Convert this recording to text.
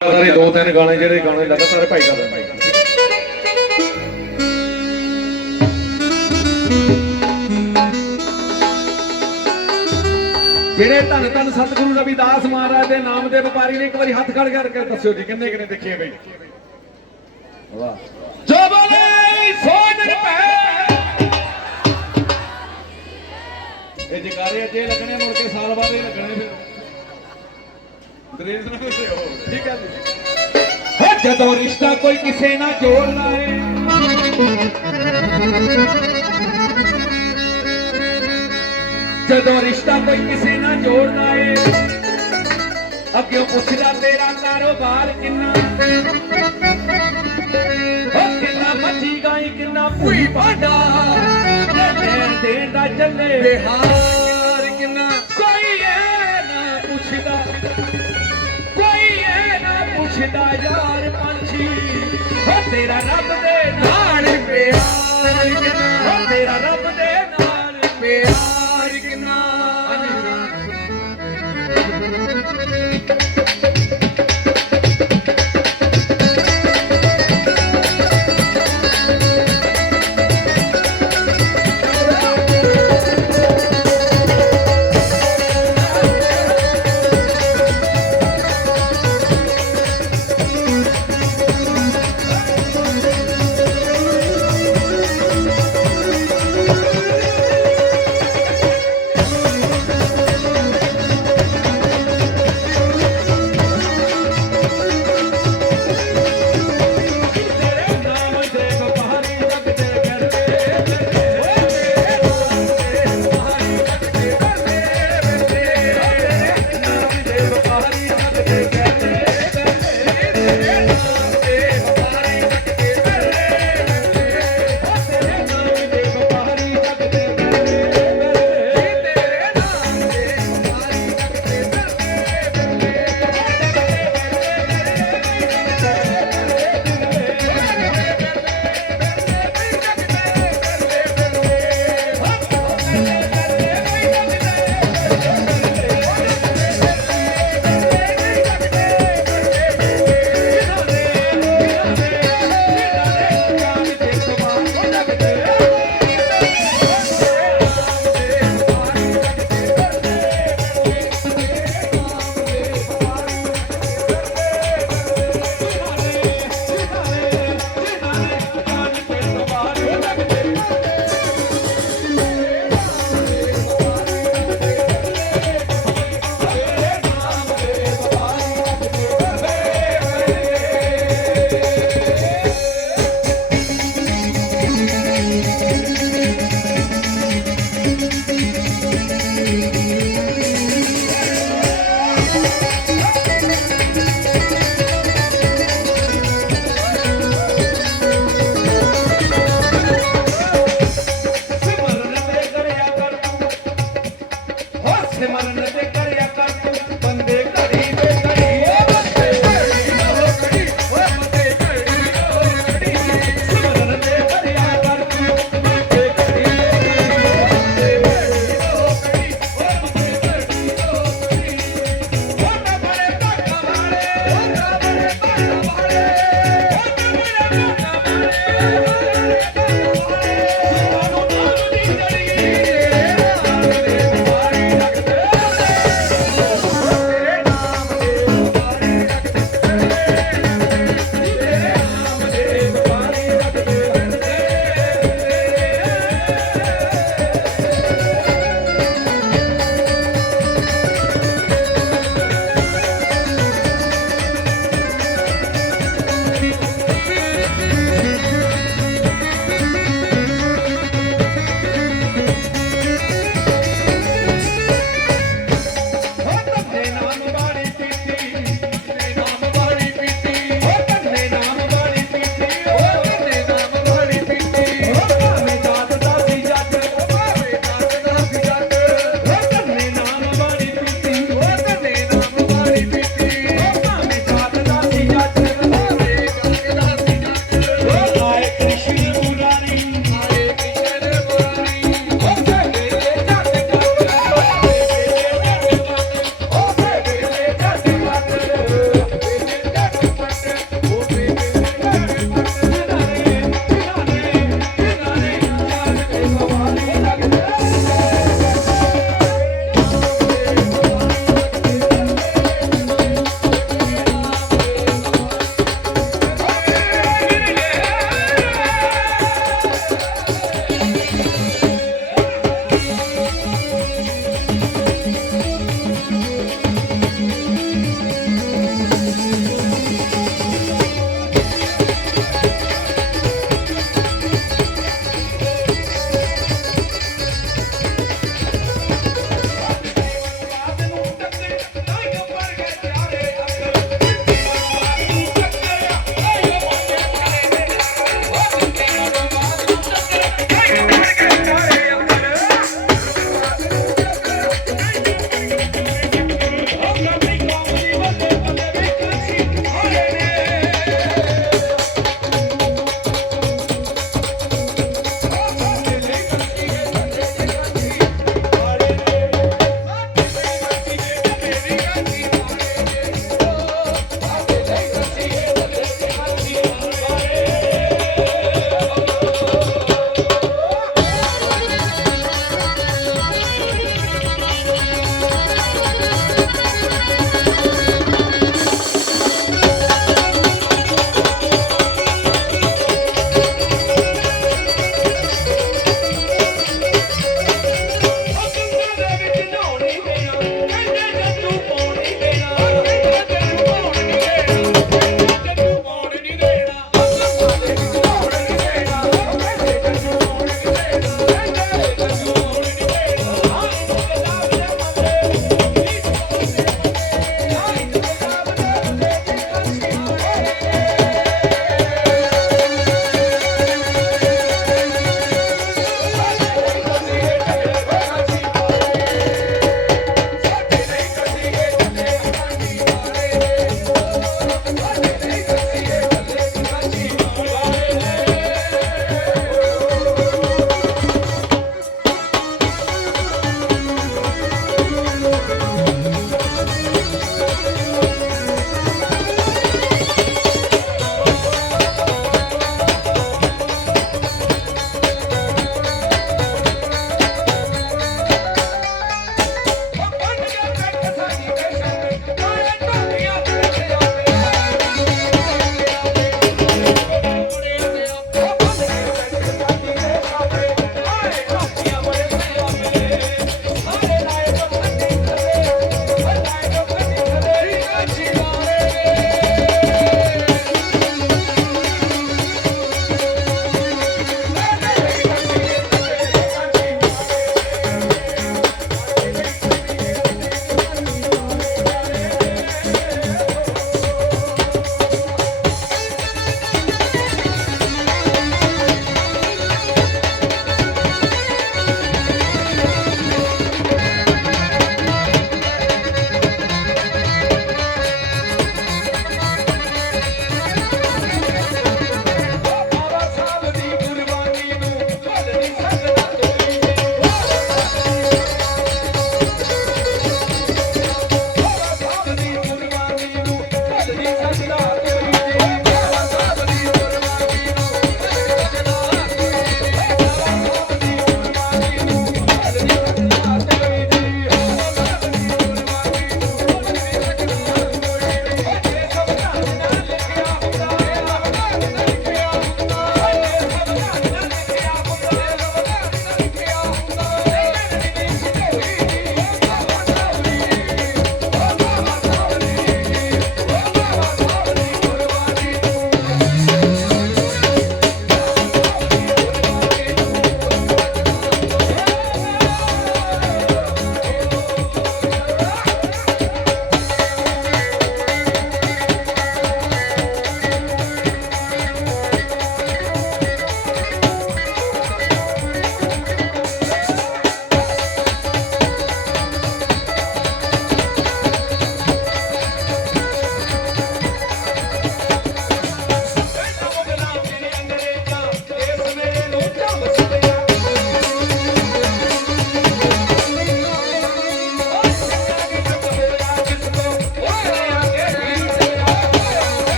ਸਾਰੇ ਦੋ ਤਿੰਨ ਗਾਣੇ ਜਿਹੜੇ ਗਾਣੇ ਲਗਾਤਾਰ ਭਾਈ ਕਰ ਜਿਹੜੇ ਧੰਨ ਧੰਨ ਸਤਿਗੁਰੂ ਰਵਿਦਾਸ ਮਹਾਰਾਜ ਦੇ ਨਾਮ ਦੇ ਵਪਾਰੀ ਨੇ ਇੱਕ ਵਾਰੀ ਹੱਥ ਖੜ ਕਰਕੇ ਦੱਸਿਓ ਜੀ, ਕਿੰਨੇ ਕਿੰਨੇ ਦੇਖੀਏ ਬਈ? ਵਾਹ। ਜੋ ਬੋਲੇ, ਸੋਨ ਰੁਪਏ ਇਹ ਜਕਾਰੇ ਅਜੇ ਲੱਗਣੇ, ਮੁੜ ਕੇ ਸਾਲ ਬਾਅਦ ਹੀ ਲੱਗਣੇ ਫਿਰ। ਦਰੇਸ ਨਾ ਹੋਇਓ ਠੀਕ ਹੈ ਜੀ। ਹੋ ਜਦੋਂ ਰਿਸ਼ਤਾ ਕੋਈ ਕਿਸੇ ਨਾਲ ਜੋੜ ਲਾਏ। ਜਦੋਂ ਰਿਸ਼ਤਾ ਕੋਈ ਕਿਸੇ ਨਾਲ ਜੋੜਦਾ ਏ ਅੱਗੇ ਪੁੱਛਦਾ ਤੇਰਾ ਕਾਰੋਬਾਰ ਕਿੰਨਾ? ਉਹ ਕਿੰਨਾ ਮੱਛੀ ਗਾਈ ਕਿੰਨਾ ਭੂਈ ਭਾਂਡਾ। ਦੇਣ ਦੇਣ ਦਾ ਚੱਲੇ। ਬਿਹਾਰ